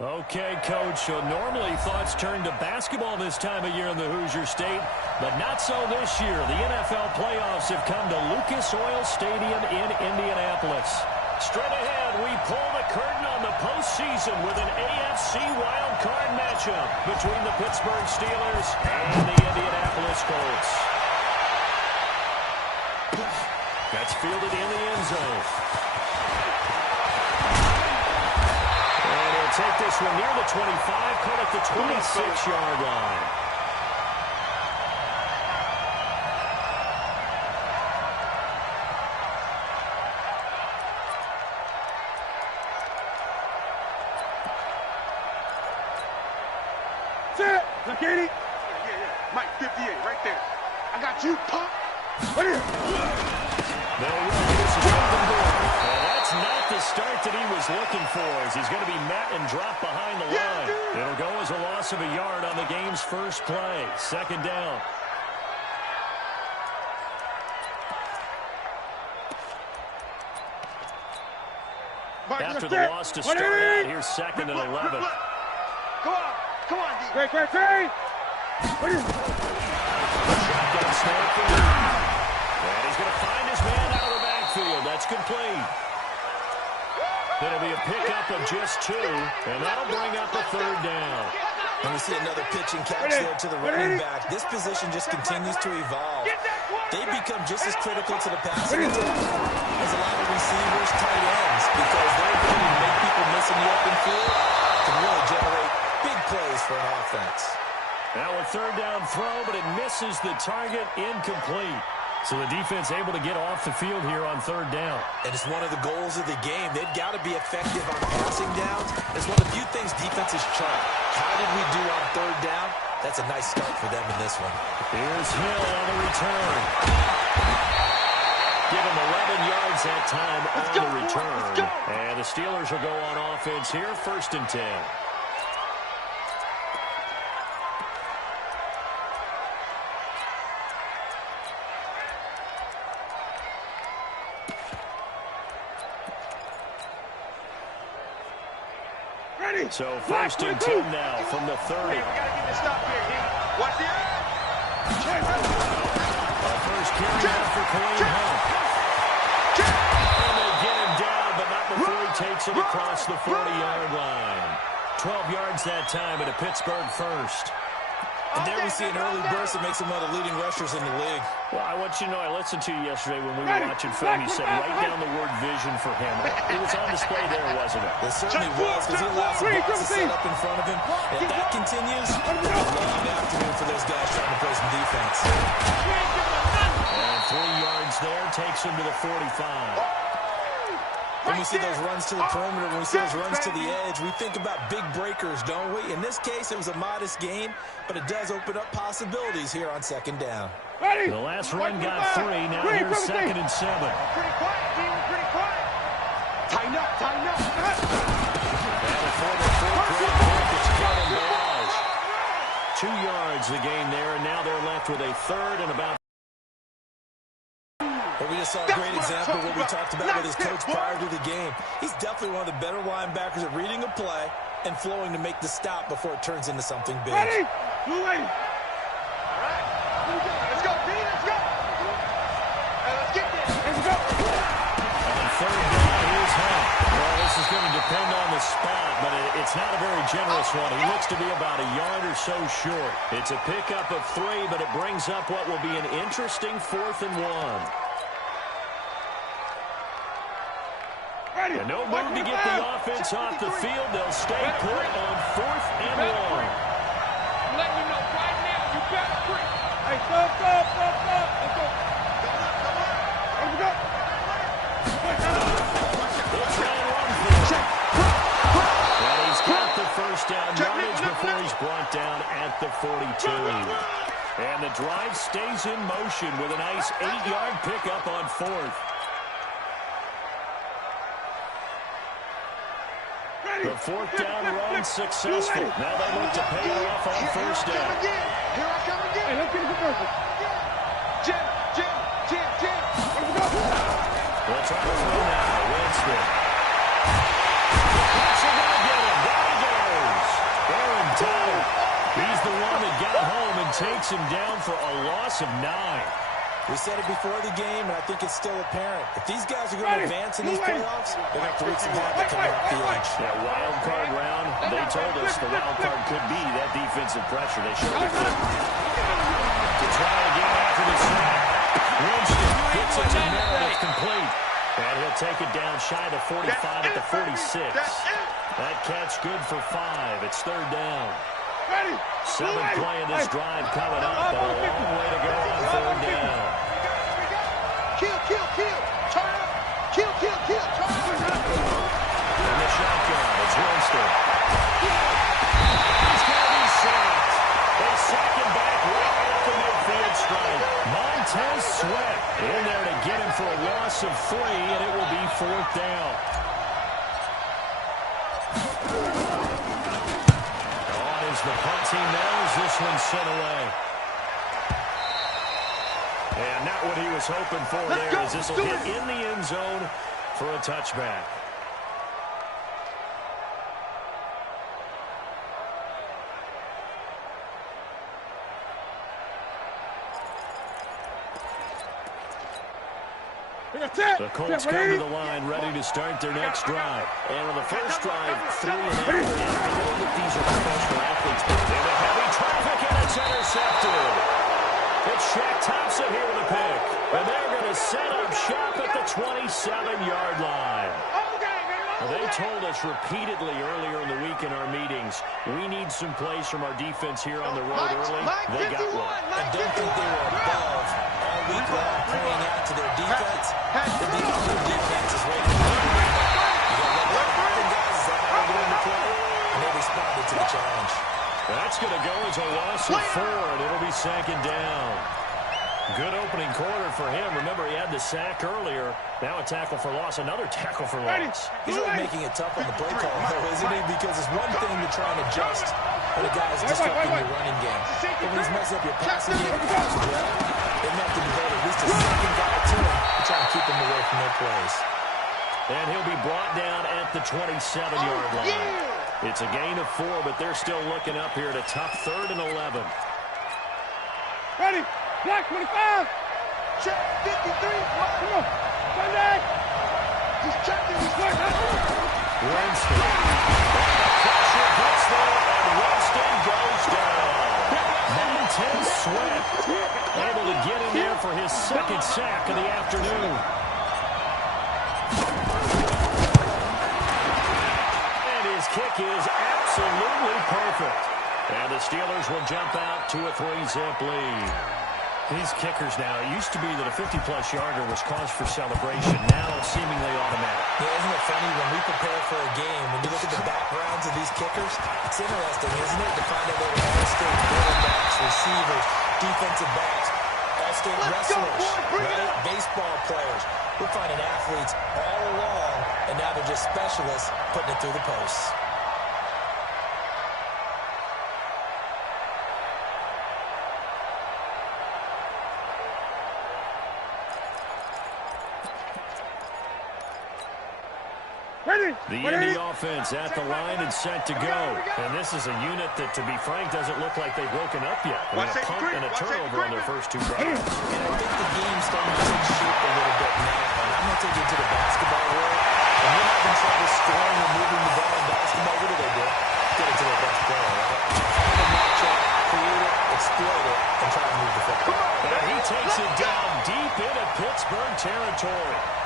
Okay, Coach, so normally thoughts turn to basketball this time of year in the Hoosier State, but not so this year. The NFL playoffs have come to Lucas Oil Stadium in Indianapolis. Straight ahead, we pull the curtain on the postseason with an AFC wildcard matchup between the Pittsburgh Steelers and the Indianapolis Colts. That's fielded in the end zone. Take this one near the 25, call it the 26-yard line. Set! Now, Katie. Yeah. Mike 58, right there. I got you, pop. Right here. There we go. This is open door. That's not the start that he was looking for, as he's going to be met and dropped behind the line. It'll go as a loss of a yard on the game's first play. Second down. After the loss to start out, here's second and 11. Come on, D. Great. Shotgun snap for him. And he's going to find his man out of the backfield. That's complete. It'll be a pickup of just 2, and that'll bring up a third down. And we see another pitch and catch there to the running back. This position just continues to evolve. They become just as critical to the passing attack as a lot of receivers, tight ends, because their ability to make people miss in the open field can really generate big plays for an offense. Now a third down throw, but it misses the target, incomplete. So the defense able to get off the field here on third down. And it's one of the goals of the game. They've got to be effective on passing downs. It's one of the few things defenses chart. How did we do on third down? That's a nice start for them in this one. Here's Hill on the return. Give him 11 yards that time on the return. And the Steelers will go on offense here, 1st and 10. So 1st and 10 now from the 30. Hey, we got to get this stop here, D. Watch the First carry out for Kareem Hunt. And they get him down, but not before he takes it across the 40-yard line. 12 yards that time at a Pittsburgh first. And there we see an early burst that makes him one of the leading rushers in the league. Well, I want you to know, I listened to you yesterday when we were watching film. You said write down the word vision for him. It was on display there, wasn't it? It certainly was, because he allows the box to set up in front of him. And if that continues, it's a long afternoon for those guys trying to play some defense. And 3 yards there takes him to the 45. When we see those runs to the perimeter, when we see those runs to the edge, we think about big breakers, don't we? In this case, it was a modest gain, but it does open up possibilities here on second down. The last run got 3. Now here's 2nd and 7. Pretty quiet, D. Pretty quiet. Tighten up. And for the fourth round pick, it's Kevin Barrage. 2 yards the gain there, and now they're left with a third and about. But we just saw a great example of what we talked about with his coach prior to the game. He's definitely one of the better linebackers at reading a play and flowing to make the stop before it turns into something big. Ready? Blue lane. All right. Let's go, D. Let's go. Let's get this. Let's go. On third down, here's Hunt. Well, this is going to depend on the spot, but it's not a very generous one. He looks to be about a yard or so short. It's a pickup of 3, but it brings up what will be an interesting 4th and 1. And no move to get the offense off the field. They'll stay put on 4th and 1. I'm letting you know right now, you better quit. Hey, stop. Let's go. Let's go. They'll try and run for it. And he's got the first down yardage before he's brought down at the 42. And the drive stays in motion with a nice 8-yard pickup on 4th. The 4th down run successful. Now they look to pay it off on 1st down. Here I come again. Hey, let's get it for Jim. Let's go. They'll try to throw now. Winston. That's going to get him. There he goes. takes him down for a loss of 9. We said it before the game, and I think it's still apparent. If these guys are going to advance in these playoffs, they're going to have to wreak some havoc coming off the edge. That wild card round, they told us the wild card could be that defensive pressure. They showed it could. To try to get after the sack. Winston gets it to Meredith complete. And he'll take it down shy of 45 at the 46. That catch good for 5. It's 3rd down. 7th play in this drive coming up, but a long way to go on 3rd down. Kill, turn up. Kill, turn up. In the shotgun, it's Winston. He's going to be sacked. They sack him back right at the midfield stripe. Montez Sweat in there to get him for a loss of 3, and it will be 4th down. The punt team knows this one's sent away. And not what he was hoping for there, as this will hit in the end zone for a touchback. The Colts come to the line, ready to start their next drive. And on the first drive, 3 and out. And I know that these are professional athletes. Into heavy traffic, and it's intercepted. It's Shaq Thompson here with a pick. And they're going to set up shop at the 27-yard line. They told us repeatedly earlier in the week in our meetings, we need some plays from our defense here on the road early. They got one. I don't think they were above all week long pointing out to their defense. The defense is ready to play. You got to let them guys is that how they're going to play, and they responded to the challenge. That's going to go as a loss of 4, and it'll be 2nd down. Good opening quarter for him. Remember, he had the sack earlier. Now a tackle for loss, another tackle for loss. He's really making it tough on the play call, though, isn't he? Because it's one thing to try and adjust when a guy's disrupting your running game. But when he's messing up your passing game as well, they have to devote at least a second guy to him to try and keep him away from their plays. And he'll be brought down at the 27-yard line. It's a gain of 4, but they're still looking up here at a tough 3rd and 11. Ready. Black 25. Check 53. Come on. Sunday. He's checking. Winston. Pressure gets there, and Winston goes down. Montez Sweat able to get in there for his 2nd sack of the afternoon. And his kick is absolutely perfect. And the Steelers will jump out to a 3-zip lead. These kickers now, it used to be that a 50-plus yarder was cause for celebration. Now it's seemingly automatic. Yeah, isn't it funny when we prepare for a game, when you look at the backgrounds of these kickers, it's interesting, isn't it, to find out they were all-state quarterbacks, receivers, defensive backs, all-state wrestlers, right? Baseball players. We're finding athletes all along, and now they're just specialists putting it through the posts. The Indy offense at the line and set to go. And this is a unit that, to be frank, doesn't look like they've woken up yet. A punt and a turnover on their first 2 drives. And I think the game's starting to take shape a little bit now. And I'm going to take you to the basketball world. When you're having trouble scoring and moving the ball in basketball, what do? Get it to their best player, right? Find a matchup, create it, exploit it, and try to move the football. And he takes it down deep into Pittsburgh territory.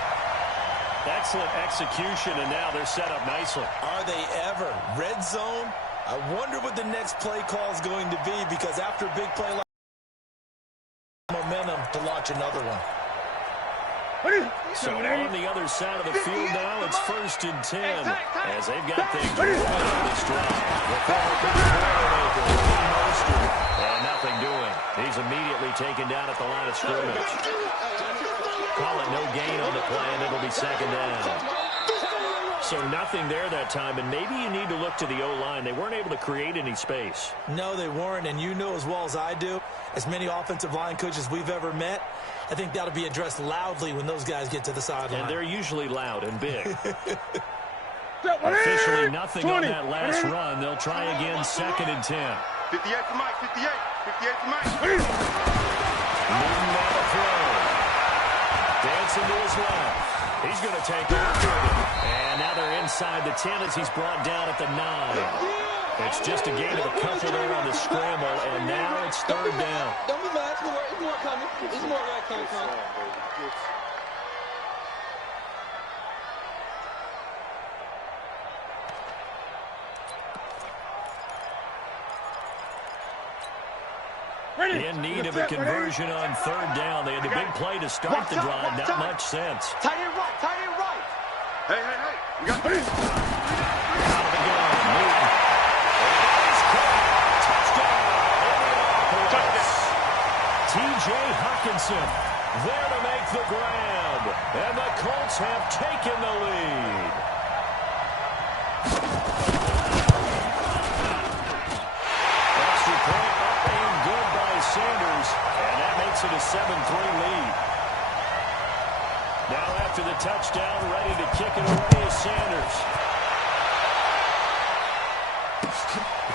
Excellent execution, and now they're set up nicely. Are they ever? Red zone? I wonder what the next play call is going to be, because after a big play like momentum to launch another one. So on the other side of the field now, it's 1st and 10, as they've got things rolling on this drive. And nothing doing. He's immediately taken down at the line of scrimmage. Call it no gain on the play, and it'll be 2nd down. So nothing there that time, and maybe you need to look to the O-line. They weren't able to create any space. No, they weren't, and you know as well as I do, as many offensive line coaches we've ever met, I think that'll be addressed loudly when those guys get to the sideline. And they're usually loud and big. Officially nothing on that last run. They'll try again, 2nd and 10. 58 to Mike, 58. 58 to Mike. Newton on the throw. Dancing to his left. He's going to take over. And now they're inside the 10 as he's brought down at the 9. It's just a gain of a couple there on the scramble, and now it's third down. Don't be mad. It's more coming. It's more of that coming from. In need of a conversion on third down. They had a big play to start the drive. Not much sense. Tight end right, tight end right. Hey, hey, hey. We got three. Out of the gun. Newton. Touchdown. T.J. Hawkinson there to make the grab. And the Colts have taken the lead. Extra point up and good by Sanders. And that makes it a 7-3 lead. Now after the touchdown, ready to kick it away is Sanders.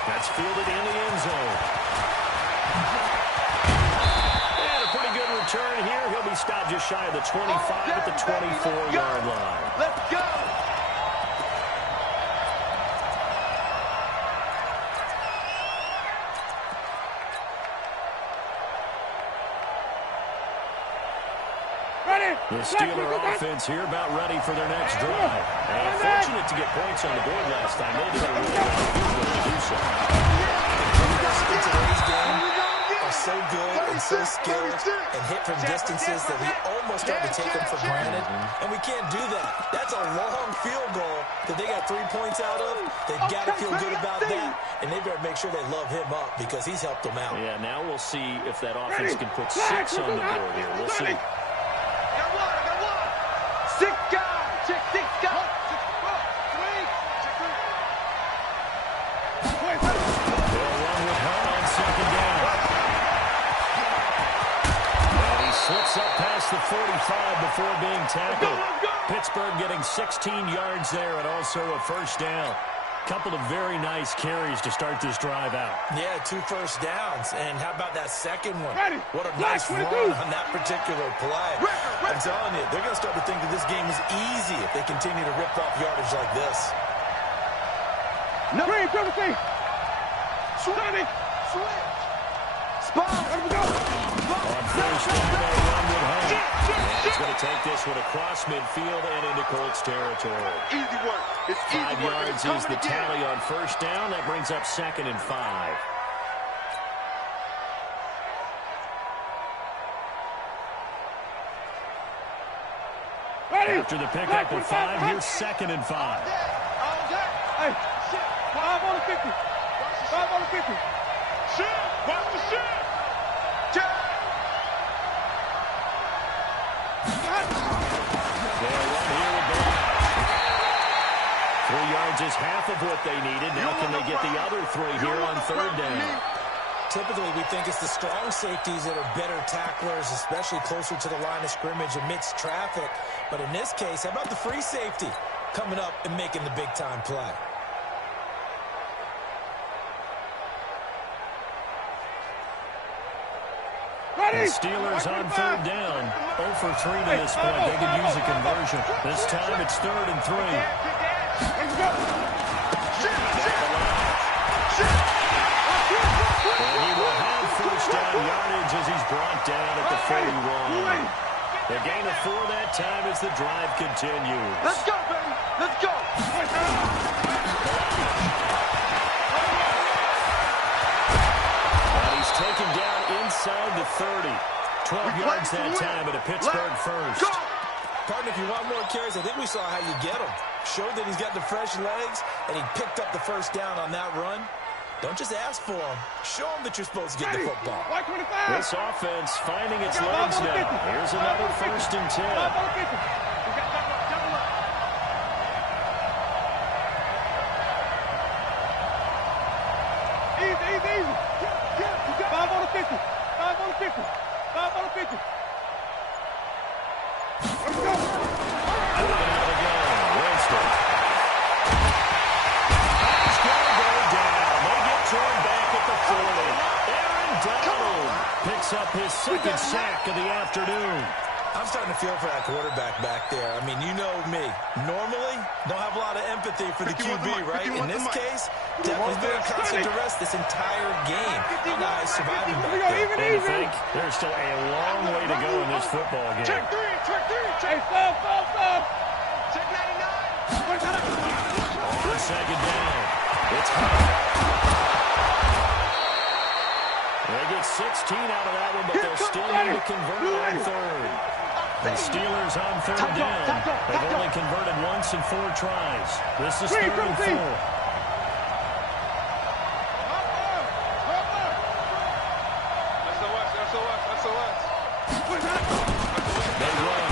That's fielded in the end zone. And a pretty good return here. He'll be stopped just shy of the 25 at the 24-yard line. Let's go. The Steeler offense here about ready for their next drive. And fortunate to get points on the board last time. They did a really good to do so. In today's game are so good and so skilled and hit from distances that we almost start to take them for granted. And we can't do that. That's a long field goal that they got 3 points out of. They've got to feel good about that. And they better make sure they love him up because he's helped them out. Yeah, now we'll see if that offense can put 6 on the board here. We'll see. Six guys. Check 6 guys. They'll run with Hunt on second down. And he slips up past the 45 before being tackled. Pittsburgh getting 16 yards there and also a first down. Couple of very nice carries to start this drive out. Yeah, 2 first downs. And how about that second one? What a nice run on that particular play. I'm telling you, they're going to start to think that this game is easy if they continue to rip off yardage like this. No. Switch. Spot. On first down, they run with Hunt. And it's going to take this one across midfield and into Colts territory. Easy work. It's 5 easy work. yards is the tally on first down. That brings up 2nd and 5. After the pickup of 5, here's 2nd and 5. Hey, 5 on the 50. 5 on the 50. Shit. Watch the shit. They'll run here with Ball. 3 yards is half of what they needed. Now can they get the other 3 here on third down? Typically, we think it's the strong safeties that are better tacklers, especially closer to the line of scrimmage amidst traffic. But in this case, how about the free safety coming up and making the big-time play? The Steelers on third down. 0 for 3 to this point. They could use a conversion. This time it's 3rd and 3. And he will have first down yardage as he's brought down at the 41. The gain of 4 that time as the drive continues. Let's go, baby. Let's go. And he's taken down inside the 30. 12 yards that time at a Pittsburgh first. Partner, if you want more carries, I think we saw how you get them. Showed that he's got the fresh legs, and he picked up the first down on that run. Don't just ask for them. Show them that you're supposed to get the football. This offense finding its legs now. Here's another 1st and 10. Easy. 5 on the 50. 5 on the 50. 5 on the 50. Let's go. Looking out again. Winston. He's going to go down. They get turned back at the 40. picks up his second sack of the afternoon. I'm starting to feel for that quarterback back there. I mean, you know me. Normally, don't have a lot of empathy for the QB, right? In this case, definitely been in constant duress this entire game. I don't know how he's surviving back there. And to think, there's still a long way to go in this football game. Check three, check three, check. Hey, stop. Check 99. On second down, it's hot. They get 16 out of that one, but they'll still need to convert on third. The Steelers on third down. They've only converted once in 4 tries. This is 3rd and 4. SOS. They run.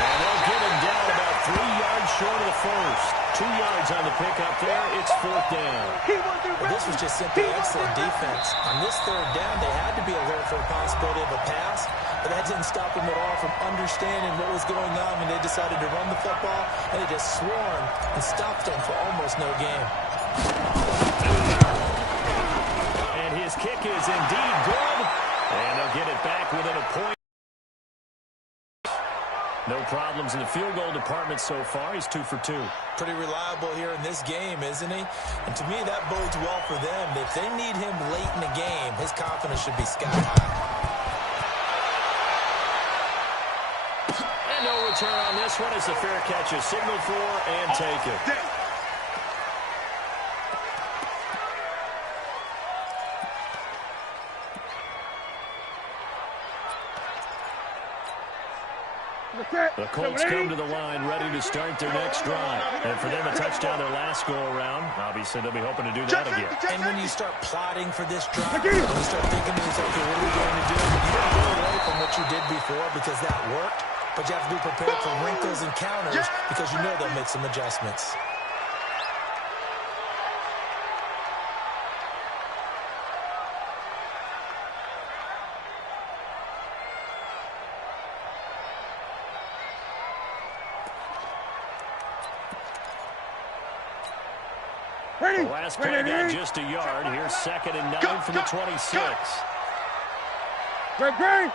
And they'll get him down about 3 yards short of the first. 2 yards on the pickup there. It's 4th down. Well, this was just simply excellent defense. On this 3rd down, they had to be alert for the possibility of a pass, but that didn't stop them at all from understanding what was going on when they decided to run the football, and they just swarmed and stopped them for almost no gain. And his kick is indeed good. And they'll get it back within a point. No problems in the field goal department so far. He's 2 for 2. Pretty reliable here in this game, isn't he? And to me, that bodes well for them. If they need him late in the game, his confidence should be sky high. And no return on this one. It's a fair catch. A signal for and take it. The Colts come to the line ready to start their next drive. And for them, a touchdown their last go-around. Obviously, they'll be hoping to do that again. And when you start plotting for this drive, when you start thinking to yourself, okay, what are we going to do? You don't go away from what you did before because that worked, but you have to be prepared for wrinkles and counters because you know they'll make some adjustments. The last play got just a yard. Here's 2nd and 9 from the 26. Great.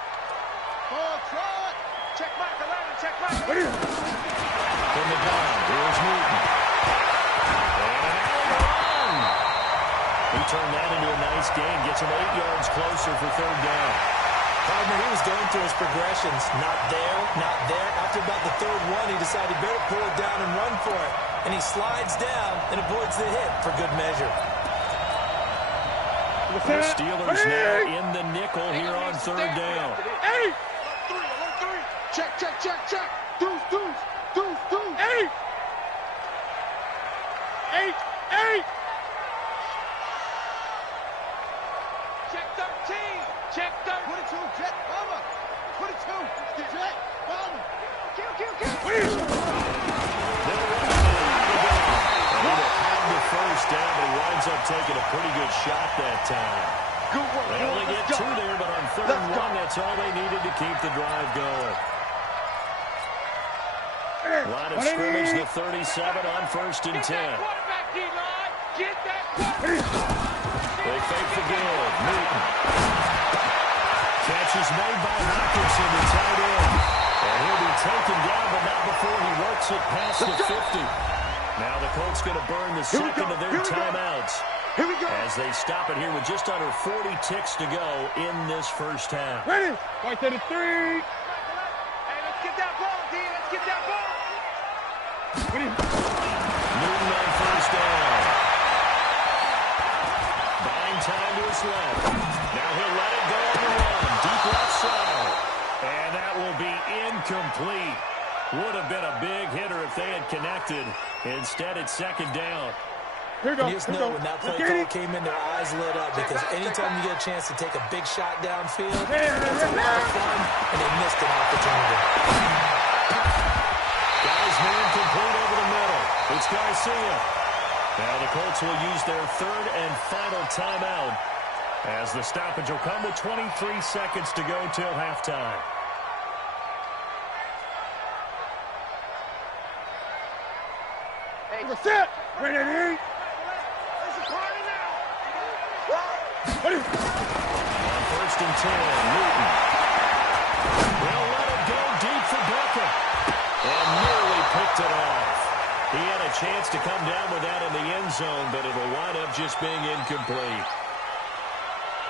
Ball trot. Check back 11, check back. From the gun, here's Newton. And an alley run. He turned that into a nice gain. Gets him 8 yards closer for 3rd down. Partner, he was going through his progressions. Not there, not there. After about the 3rd one, he decided he better pull it down and run for it. And he slides down and avoids the hit for good measure. The Steelers now in the nickel here on 3rd down. Hey! Check. Deuce. Hey! 8! Check 13. Check 13. 22, check, bomber. 22, check, bomber. Kill. The first down, but he winds up taking a pretty good shot that time. Good work. They only get 2 there, but on 3rd and 1, that's all they needed to keep the drive going. Line of scrimmage, the 37 on 1st and 10. They fake the give. Newton. Catch is made by Hawkinson, the tight end. And he'll be taken down, but not before he works it past the 50. Now the Colts going to burn the second of their timeouts as they stop it here with just under 40 ticks to go in this first half. Ready? Right to the 3. Hey, let's get that ball, D. Let's get that ball. Newton on 1st down. Buying time to his left. Now he'll let it go on the run. Deep left side. And that will be incomplete. Would have been a big hitter if they had connected. Instead, it's 2nd down. Here we go. You just know when that play call came in, their eyes lit up because anytime you get a chance to take a big shot downfield, it's a lot of fun, and they missed an opportunity. Guys moving complete over the middle. It's Garcia. Now the Colts will use their 3rd and final timeout as the stoppage will come with 23 seconds to go till halftime. Set. Ready. There's a party now. On 1st first and 10. Newton. They'll let it go deep for Beckham. And nearly picked it off. He had a chance to come down with that in the end zone, but it'll wind up just being incomplete.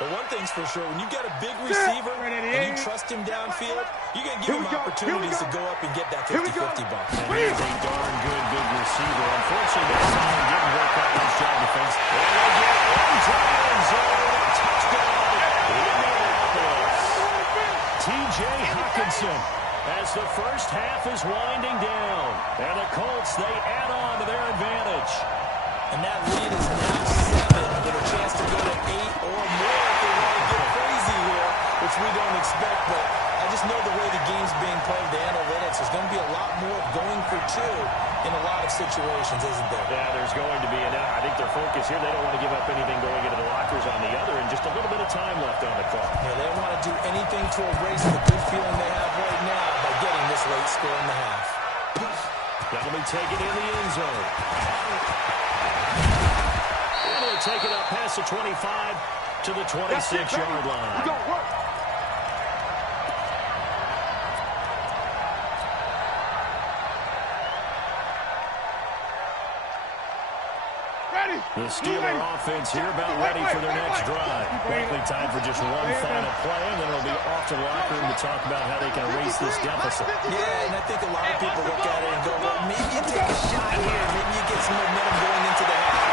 But one thing's for sure, when you've got a big receiver and you trust him downfield, you're going to give him opportunities to go up and get that 50-50 ball. And he is a darn good big receiver. Unfortunately, that time didn't work out in his job defense. And they get into the end zone. Touchdown, Indianapolis. T.J. Hockenson as the first half is winding down. And the Colts, they add on to their advantage. And that lead is now 7 with a chance to go to 8 or more if they want to get crazy here, which we don't expect. But I just know the way the game's being played, the analytics, there's going to be a lot more going for 2 in a lot of situations, isn't there? Yeah, there's going to be. And I think their focus here, they don't want to give up anything going into the lockers on the other, and just a little bit of time left on the clock. Yeah, they don't want to do anything to erase the good feeling they have right now by getting this late score in the half. That'll be taken in the end zone. And he'll take it up past the 25 to the 26-yard line. We don't work. The Steeler offense here about ready for their next drive. Likely time for just one final play, and then it'll be off to the locker room to talk about how they can erase this deficit. Yeah, and I think a lot of people look at it and go, well, maybe you take a shot here. Maybe you get some momentum going into the half.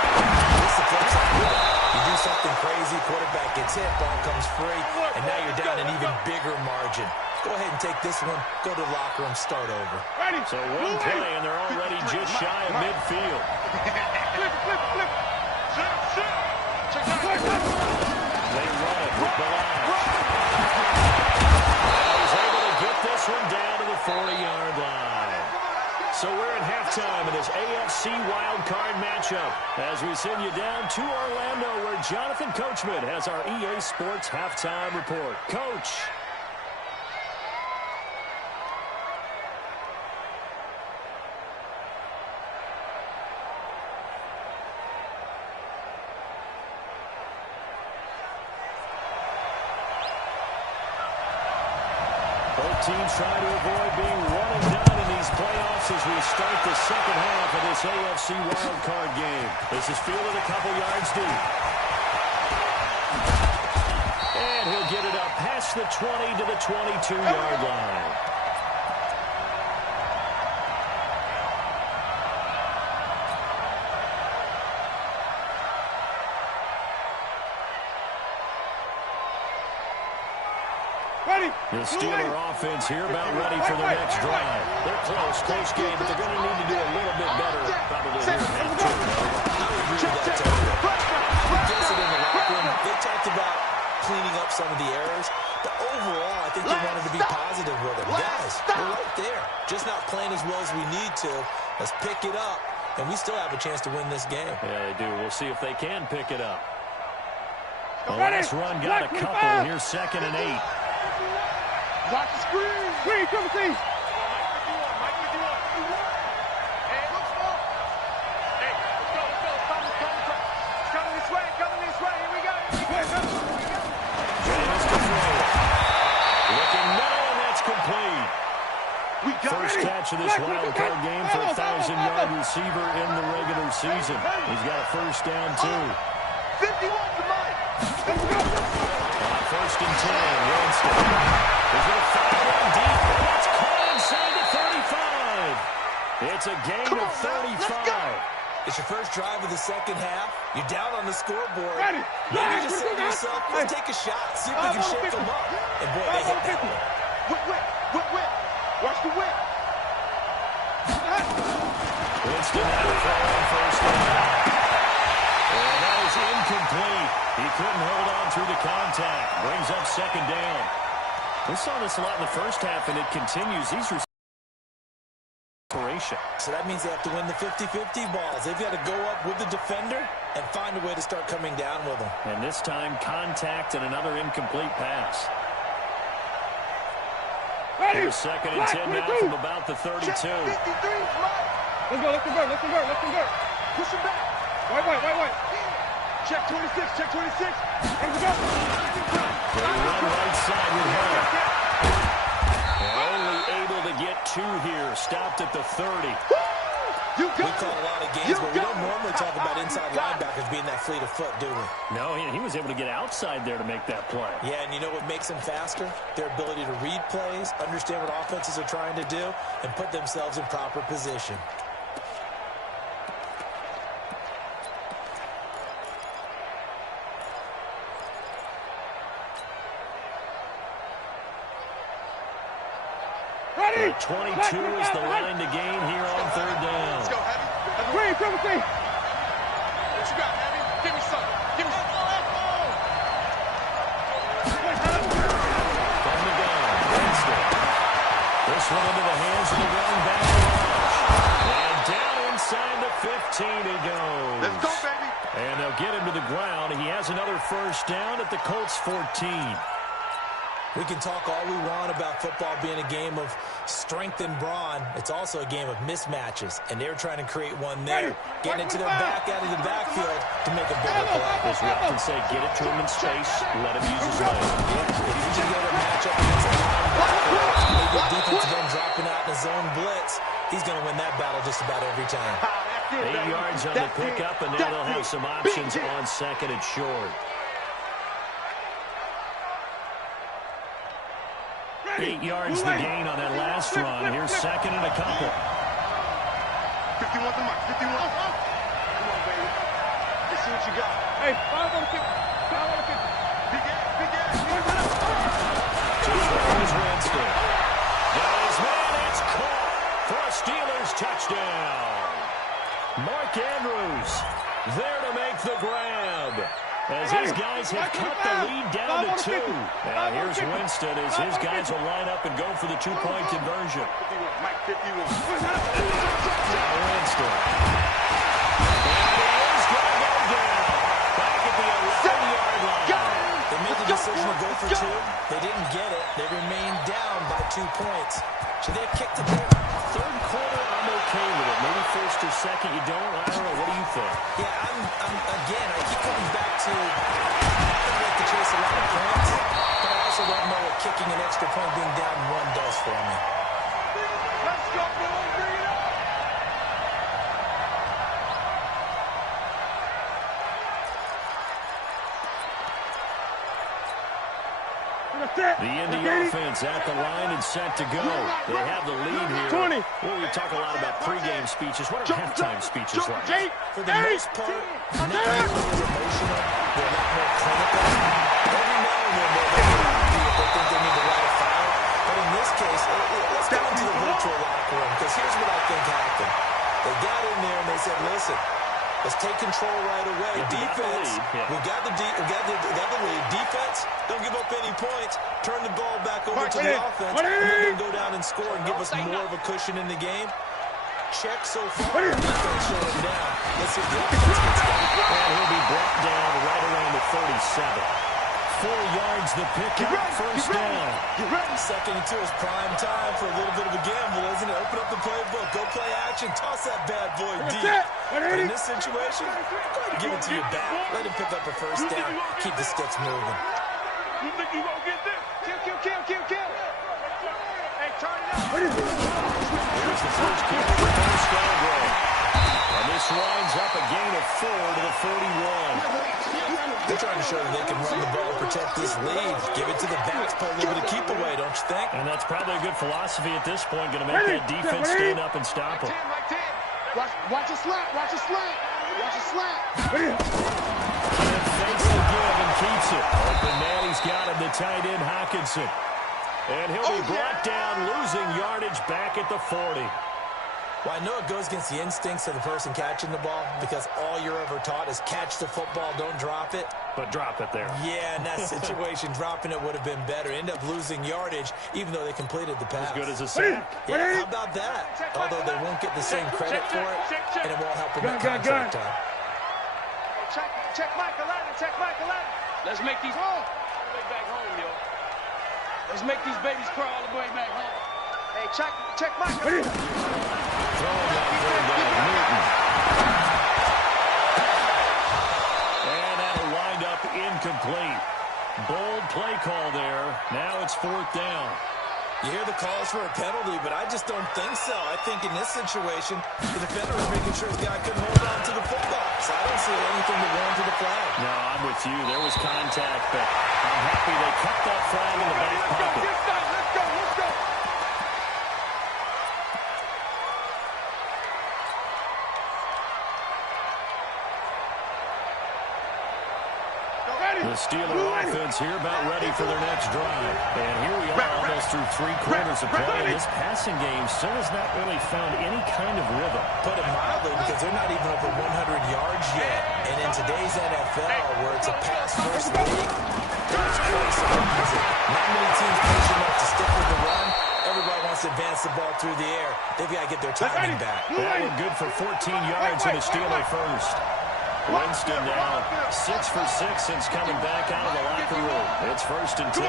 This is the flip side of that. You do something crazy, quarterback gets hit, ball comes free, and now you're down an even bigger margin. Go ahead and take this one, go to the locker room, start over. So one play, and they're already just shy of midfield. Flip. They run it with Balazs. And he's able to get this one down to the 40-yard line. So we're at halftime in this AFC wildcard matchup as we send you down to Orlando where Jonathan Coachman has our EA Sports halftime report. Coach. Teams trying to avoid being one and done in these playoffs as we start the second half of this AFC wildcard game. This is fielded a couple yards deep. And he'll get it up past the 20 to the 22-yard line. The Steeler offense here about ready for their next drive. They're close game, but they're going to need to do a little bit better probably here in half two. I would agree with that, Tony. I would guess it in the locker room. They talked about cleaning up some of the errors, but overall, I think they wanted to be positive with it. Guys, we're right there. Just not playing as well as we need to. Let's pick it up, and we still have a chance to win this game. Yeah, they do. We'll see if they can pick it up. The last run got a couple. Here's 2nd and 8. Watch the screen. Screen, come see. Mike 51. Hey, look, Smoke. Hey, let's go. Coming this way. Here we go. James to throw. Looking middle, and that's complete. First catch of this wild card game for a 1,000-yard receiver in the regular season. He's got a first down, too. 51 to Mike. Let's go. First and 10, Winston. He's going to fire in deep. That's caught inside the 35. It's a gain of 35. It's your first drive of the second half. You're down on the scoreboard. Maybe you just say to yourself, let's take a shot, see if we can shake them up. And boy, they hit that one. Whip. Watch the whip. Winston had a throw on first down. And that is incomplete. He couldn't hold on through the contact. Brings up 2nd down. We saw this a lot in the first half, and it continues. These are so that means they have to win the 50-50 balls. They've got to go up with the defender and find a way to start coming down with them. And this time, contact and another incomplete pass. Here's 2nd and 10 now from about the 32. Let's go, let's convert. Push him back. White. check 26, check 26. Here we go. They run right side with Hill. Only able to get 2 here. Stopped at the 30. We call a lot of games, but we don't normally talk about inside linebackers being that fleet of foot, do we? No, he was able to get outside there to make that play. Yeah, and you know what makes them faster? Their ability to read plays, understand what offenses are trying to do, and put themselves in proper position. Ready? 22 is the line to gain here on 3rd down. Let's go, Heavy. Wait, come with me. What you got, Heavy? Give me something. Give me something. From the gun, Winston. This one into the hands of the running back. And down inside the 15 he goes. Let's go, baby. And they'll get him to the ground. He has another 1st down at the Colts 14. We can talk all we want about football being a game of strength and brawn. It's also a game of mismatches, and they're trying to create one there. Getting it to their back out of the backfield to make a bigger play. As we often say, get it to him in space, let him use his legs. If you can get a matchup against a linebacker, maybe a defensive end dropping out in a zone blitz, he's going to win that battle just about every time. 8 yards on the pickup, and now they'll have some options on 2nd and short. 8 yards the gain on that last run. Here's 2nd and a couple. 51 to Mike. 51. Come on, baby. Let's see what you got. Hey, 5 on the 50. 5 on the 50. Big ass, big ass. To throw is Winston. Got his man. It's caught for a Steelers touchdown. Mark Andrews there to make the grab. As his guys have cut the lead down to 2. Now here's Winston as his guys will line up and go for the 2-point conversion. 51. Mike, 51. Now Winston. And he is going to go down. Back at the 11-yard line. They made the decision to go for 2. They didn't get it. They remained down by 2 points. Should they have kicked it there? 3rd quarter, I'm okay with it. Maybe 1st or 2nd, you don't. I don't know. What do you think? Yeah, again, I keep coming back to I'd like to chase a lot of points, but I also don't know what kicking an extra point being down 1 does for me. Let's go, boy. Bring it up. The Indy offense at the line and set to go. They have the lead here. Well, we talk a lot about pregame speeches. What are halftime speeches like? For the most part, not nearly as emotional. They're a lot more clinical. Every now and then they'll get happy if they think they need to write a foul. But in this case, let's go into the virtual locker room, because here's what I think happened. They got in there and they said, listen, let's take control right away. Defense, we got the lead. Defense, don't give up any points. Turn the ball back over to the offense. And they're going to go down and score and give us more of a cushion in the game. Check so far. Defense showing down. Let's see if the offense gets down. And he'll be brought down right around the 37. 4 yards the pickup, 1st down. Get ready. 2nd and 2 is prime time for a little bit of a gamble, isn't it? Open up the playbook. Go play action. Toss that bad boy deep. But in this situation, go ahead and give it to your back. Let him pick up a 1st down. Keep the sticks moving. You think you gonna get this? Kill. Hey, turn it up. Here's the first kick for Scarborough. And this winds up a gain of 4 to the 41. They're trying to show that they can run the ball and protect this lead. Give it to the backs, play a little bit of keep away, don't you think? And that's probably a good philosophy at this point. Going to make that defense stand up and stop them. Watch a slant. Watch a slant. And fakes the give and keeps it. Open man, he's got him, the tight end Hawkinson. And he'll be brought down, losing yardage back at the 40. Well, I know it goes against the instincts of the person catching the ball, because all you're ever taught is catch the football, don't drop it. But drop it there. Yeah, in that situation, dropping it would have been better. End up losing yardage, even though they completed the pass. As good as a sack. Yeah, how about that? Although they won't get the same credit for it, and it won't help them at contract time. Check Michael Allen. Let's make these all the way back home, yo. Let's make these babies crawl all the way back home. Hey, check Michael. Throwing that third down, Newton. And incomplete. Bold play call there. Now it's 4th down. You hear the calls for a penalty, but I just don't think so. I think in this situation, the defender was making sure his guy couldn't hold on to the football. So I don't see anything that warranted a flag. No, I'm with you. There was contact, but I'm happy they kept that flag in the back pocket. Let's go. The Steeler offense here about ready for their next drive. And here we are almost through 3 quarters of play. This passing game still has not really found any kind of rhythm. Put it mildly, because they're not even over 100 yards yet. And in today's NFL, where it's a pass-first league, there's quite some music. Not many teams patient enough to stick with the run. Everybody wants to advance the ball through the air. They've got to get their timing back. That one good for 14 yards in a Steeler first. Winston now 6 for 6 since coming back out of the locker room. It's 1st and 10.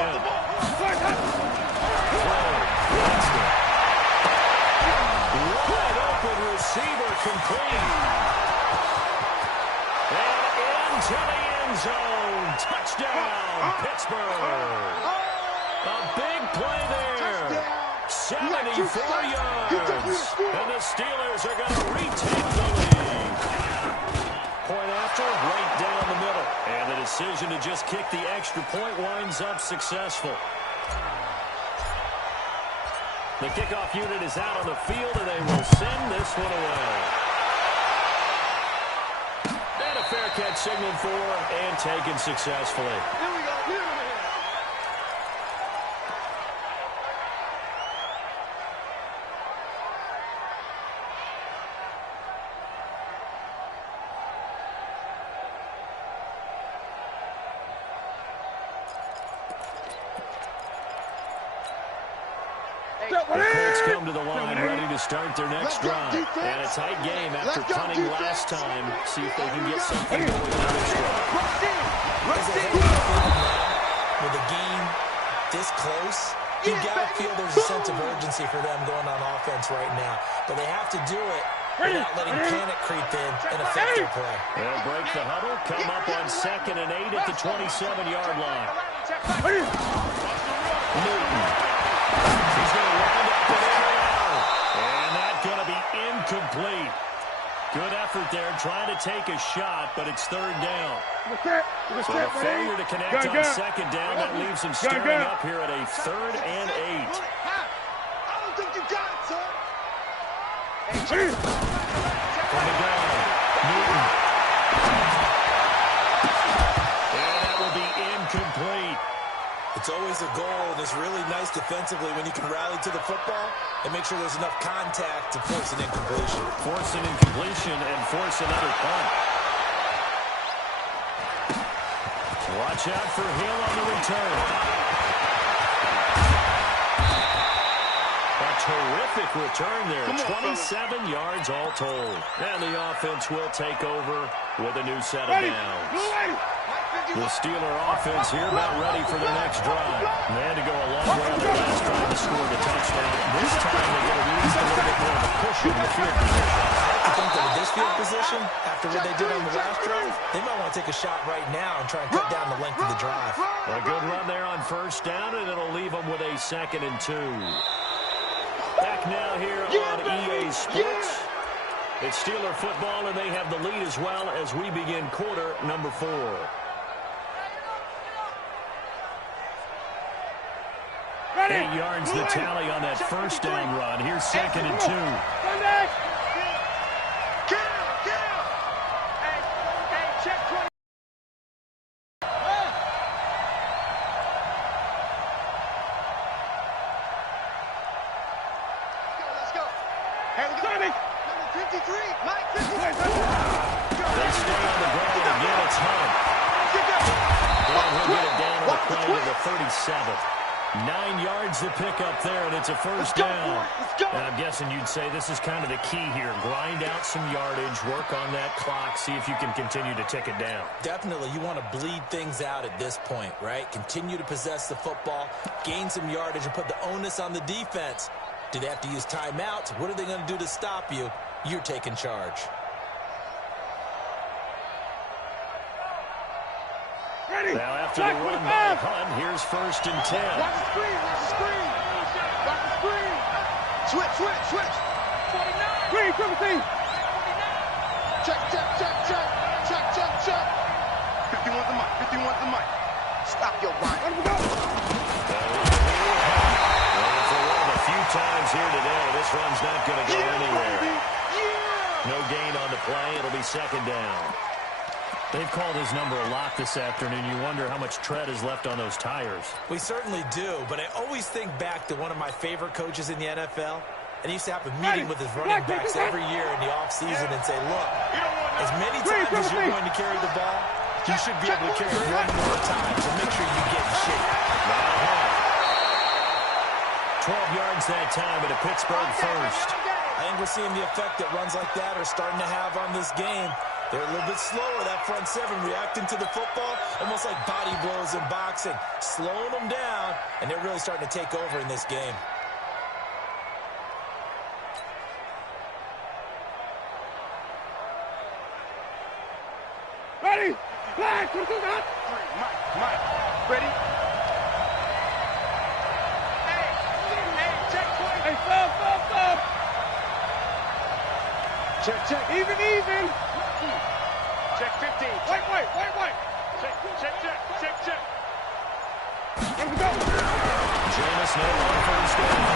Winston. Wide open receiver complete. And into the end zone. Touchdown, Pittsburgh. A big play there. 74 yards. And the Steelers are going to retake the lead. Point after, right down the middle. And the decision to just kick the extra point winds up successful. The kickoff unit is out on the field, and they will send this one away. And a fair catch signaled for and taken successfully. Here we go. The Colts come to the line ready to start their next drive. And a tight game after punting last time. See if they can get something going on this drive. With a game this close, you got to feel there's a sense of urgency for them going on offense right now. But they have to do it without letting panic creep in and affect their play. They'll break the huddle, come up on 2nd and 8 at the 27-yard line. Newton. He's going to wind up with it. And that's going to be incomplete. Good effort there, trying to take a shot, but it's 3rd down. So a failure to connect on 2nd down, that leaves him stirring up here at a 3rd and 8. I don't think you got it, son. From the gun, Newton. And that will be incomplete. It's always a goal, and it's really nice defensively when you can rally to the football and make sure there's enough contact to force an incompletion. Force an incompletion and force another punt. Watch out for Hill on the return. A terrific return there. 27 yards all told. And the offense will take over with a new set of downs. The Steeler offense here about ready for their next drive. They had to go a long way on their last drive to score the touchdown. This time they get at least a little bit more of a push in the field position. I think that with this field position, after what they did on the last drive, they might want to take a shot right now and try and cut down the length of the drive. A good run there on 1st down, and it'll leave them with a 2nd and 2. Back now here on EA Sports. It's Steeler football, and they have the lead as well as we begin quarter number 4. 8 yards the tally on that 1st down run. Here's 2nd and 2. Check 20. Let's go. Here we go. Number 53. Mike 53. They stay on the ground again. It's Hunt. And he'll get it down on the play to the 37th. 9 yards to pick up there, and it's a 1st down. And I'm guessing you'd say this is kind of the key here. Grind out some yardage, work on that clock, see if you can continue to tick it down. Definitely, you want to bleed things out at this point, right? Continue to possess the football, gain some yardage, and put the onus on the defense. Do they have to use timeouts? What are they going to do to stop you? You're taking charge. Now after the run by Hunt, here's 1st and 10. Watch the screen, watch the screen. Watch the screen. Switch. 49. Screen, triple team. Check. 51's the mic. Stop your whine. Let him go. For one of the few times here today, this run's not going to go anywhere. No gain on the play. It'll be 2nd down. They've called his number a lot this afternoon. You wonder how much tread is left on those tires. We certainly do, but I always think back to one of my favorite coaches in the NFL, and he used to have a meeting with his running backs every year in the offseason and say, look, as many times as you're going to carry the ball, you should be able to carry it one more time, so make sure you get in shape. 12 yards that time at a Pittsburgh first. I think we're seeing the effect that runs like that are starting to have on this game. They're a little bit slower, that front seven, reacting to the football, almost like body blows in boxing, slowing them down, and they're really starting to take over in this game. Ready? Flag, come to that. Mike. Ready? Hey, check 20. Hey, stop. Check. Even. Check 15. Wait. Check. Let him go. Jameis now on 1st down.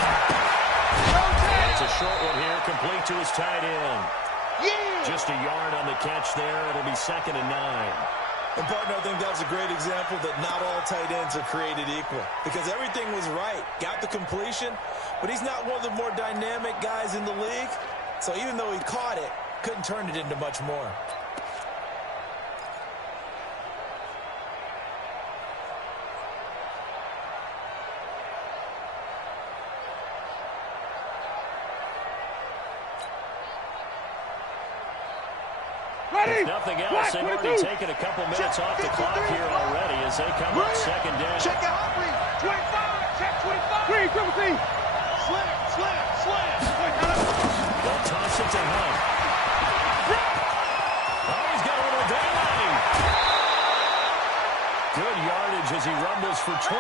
That's a short one here, complete to his tight end. Just a yard on the catch there. It'll be 2nd and 9. And, partner, I think that was a great example that not all tight ends are created equal because everything was right. Got the completion, but he's not one of the more dynamic guys in the league. So even though he caught it, couldn't turn it into much more. Ready? If nothing else, they've already taken a couple minutes off the clock here already as they come up 2nd down. Check it out, 25. Check 25. Screen, triple team. Slam. They'll toss it to Hunt. Oh, he's got a little daylight. Good yardage as he rumbles for 24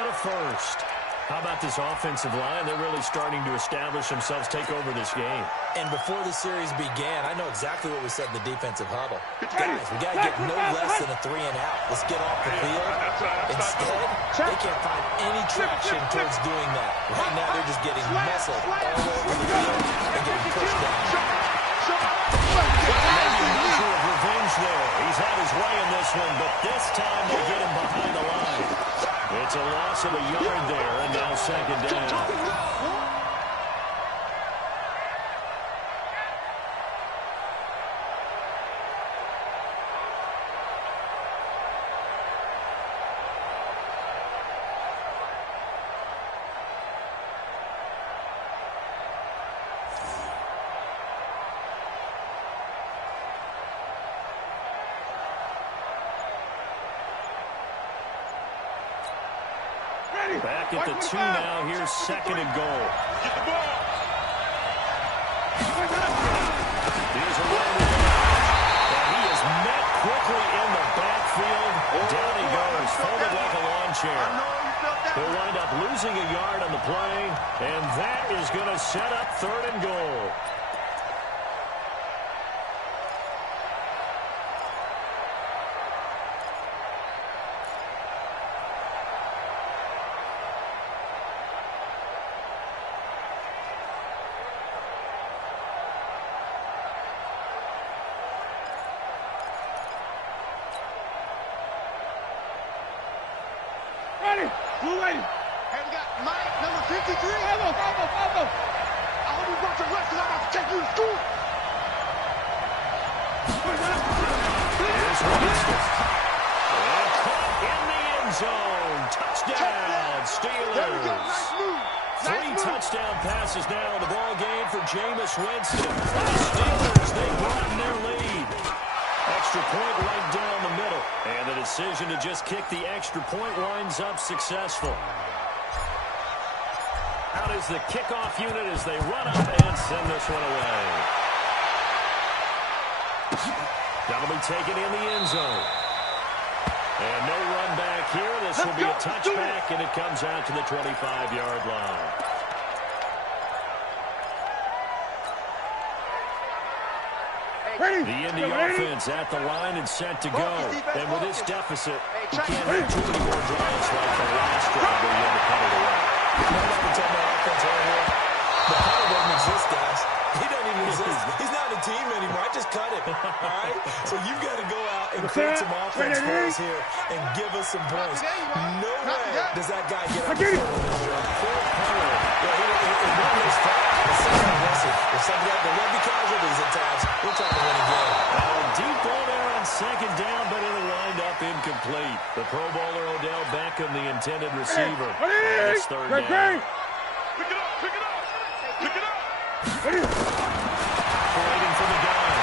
and a first. How about this offensive line? They're really starting to establish themselves, take over this game. And before the series began, I know exactly what we said in the defensive huddle. Guys, we got to get no less than a 3 and out. Let's get off the field. Instead, they can't find any traction towards doing that. Right now, they're just getting muscled all over the field and getting pushed down. Maybe a measure of revenge there. He's had his way in this one, but this time they get him behind the line. It's a loss of a yard there, and now 2nd down. Back at the 2 now. Here's 2nd and goal. Get the ball. Here's a run. And he is met quickly in the backfield. Down he goes, folded like a lawn chair. He'll wind up losing a yard on the play, and that is going to set up 3rd and goal. Ready? Blue lady. Hey, we got Mike, number 53. Elbow. I hope you brought your rest because I'm about to take you to school. Here's Winston. And caught in the end zone. Touchdown, Steelers. There we go. Nice move. 3 touchdown passes now in the ball game for Jameis Winston. The Steelers, they broaden their lead. Extra point right down the middle. And the decision to just kick the extra point winds up successful. Out is the kickoff unit as they run up and send this one away. That'll be taken in the end zone. And no run back here. This will be a touchback, and it comes out to the 25-yard line. The Indy offense at the line and set to go. And with this deficit, you can't have too many more drives like the last drive where you had to punt it away. I'm not going to tell my offense right here. The punter doesn't exist, guys. He doesn't even exist. He's not a team anymore. I just cut him. All right? So you've got to go out and create some offense for us here and give us some points. No way does that guy get up the field on this drive. Poor punter. It wasn't his fault. It's so aggressive. If somebody had to be casualties at times, we're trying to win again. Deep ball there on second down, but it'll wind up incomplete. The Pro Bowler Odell Beckham, the intended receiver. And it's third down. Pick it up, pick it up, pick it up. Waiting for the dive.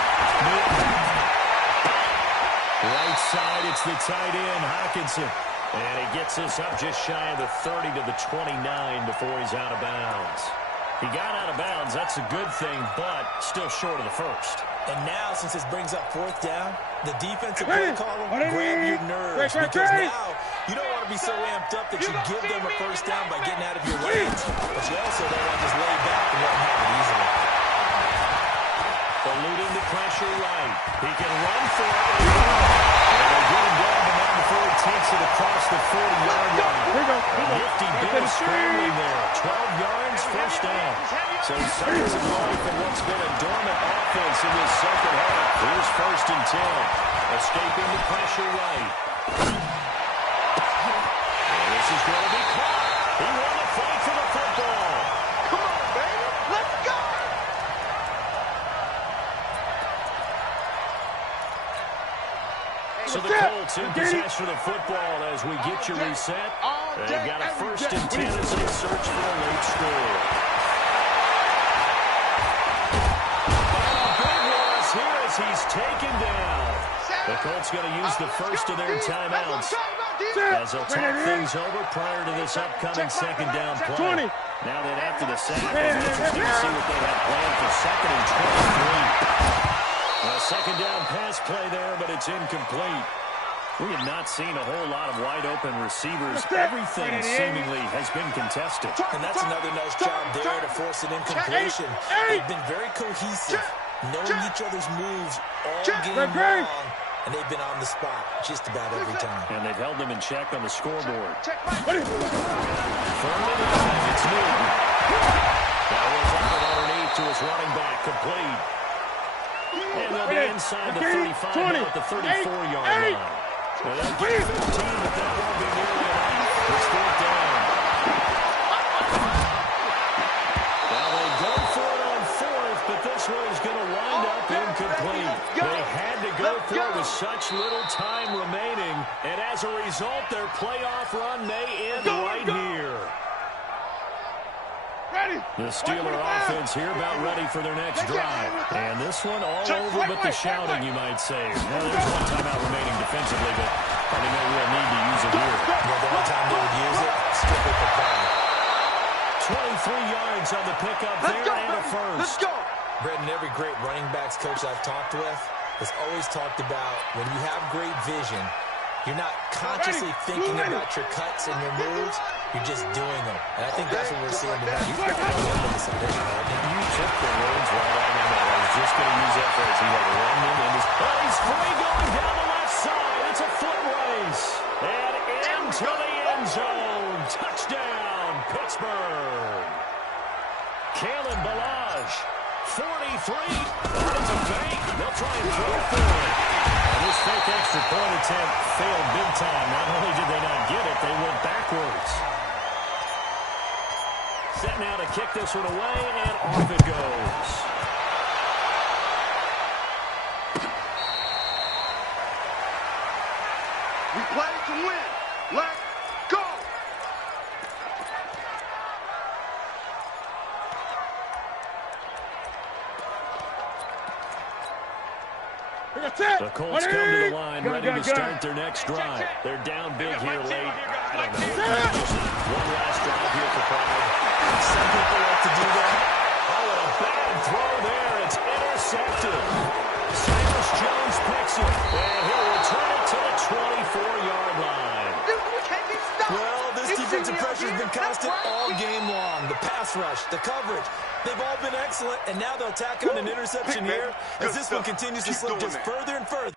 Right side, it's the tight end, Hockenson. And he gets this up just shy of the 30 to the 29 before he's out of bounds. He got out of bounds. That's a good thing, but still short of the first. And now, since this brings up fourth down, the defensive play caller, grab your nerves. Because now, you don't want to be so amped up that you give them a first down by getting out of your lanes. But you also don't want to just lay back and let them have it easily. Eluding the pressure right. He can run for it. And they get him down, but not before he takes it across the 40-yard line. Nifty bit of scrambling there. 12 yards, first down. So seconds of life in what's been a dormant offense in this second half. Here's first and 10. Escaping the pressure right. And this is going to be caught. He won the fight for the football. Come on, baby. Let's go. So the Colts in possession of the football as we get you reset. They've got a first and 10 as they search for a late score. Big loss here as he's taken down. The Colts going to use the first of their timeouts as they'll talk things over prior to this upcoming second down play. Now that after the sack, it's interesting to see what they have planned for second and 23. A second down pass play there, but it's incomplete. We have not seen a whole lot of wide-open receivers. Everything seemingly has been contested. And that's another nice job there to force an incompletion. They've been very cohesive, knowing each other's moves all game long, and they've been on the spot just about every time. And they've held them in check on the scoreboard. Firmly line, it's Newton. That was up and underneath to his running back, complete. And they'll be inside the 35, now at the 34-yard line. Well, they'll get 15, but that won't be nearly enough. It's fourth down. Now they go for it on fourth, but this one is going to wind up incomplete. They had to go for it with such little time remaining, and as a result, their playoff run may end right here. The Steeler offense here about ready for their next drive. And this one all over but the shouting, you might say. Now, there's one timeout remaining defensively, but probably no real need to use it here. Yeah, the only time they would use it, strictly for fun. 23 yards on the pickup there and a first. Let's go. Brendan, every great running backs coach I've talked with has always talked about when you have great vision, you're not consciously thinking about your cuts and your moves. You're just doing them. And I think that's what we're seeing tonight. He's got a little bit of submission. You took the words right out of my mouth. I was just going to use that phrase. He had run in his... Oh, he's free going down the left side. It's a foot race. And into the end zone. Touchdown, Pittsburgh. Kalen Ballage, 43. That is a fake. They'll try and throw for it. And this fake extra point attempt failed big time. Not only did they not get it, they went backwards. Set now to kick this one away, and off it goes. We play to win. Let's go. The Colts come to the line, ready to start their next drive. They're down big here late. I don't know. Just one last drive here for Pride. Some people like to do that. Oh, and a bad throw there. It's intercepted. Cyrus Jones picks it, and he'll return it to the 24-yard defensive pressure has been constant all game long. The pass rush, the coverage, they've all been excellent, and now they'll tack on an interception here as this one continues to slip just further and further.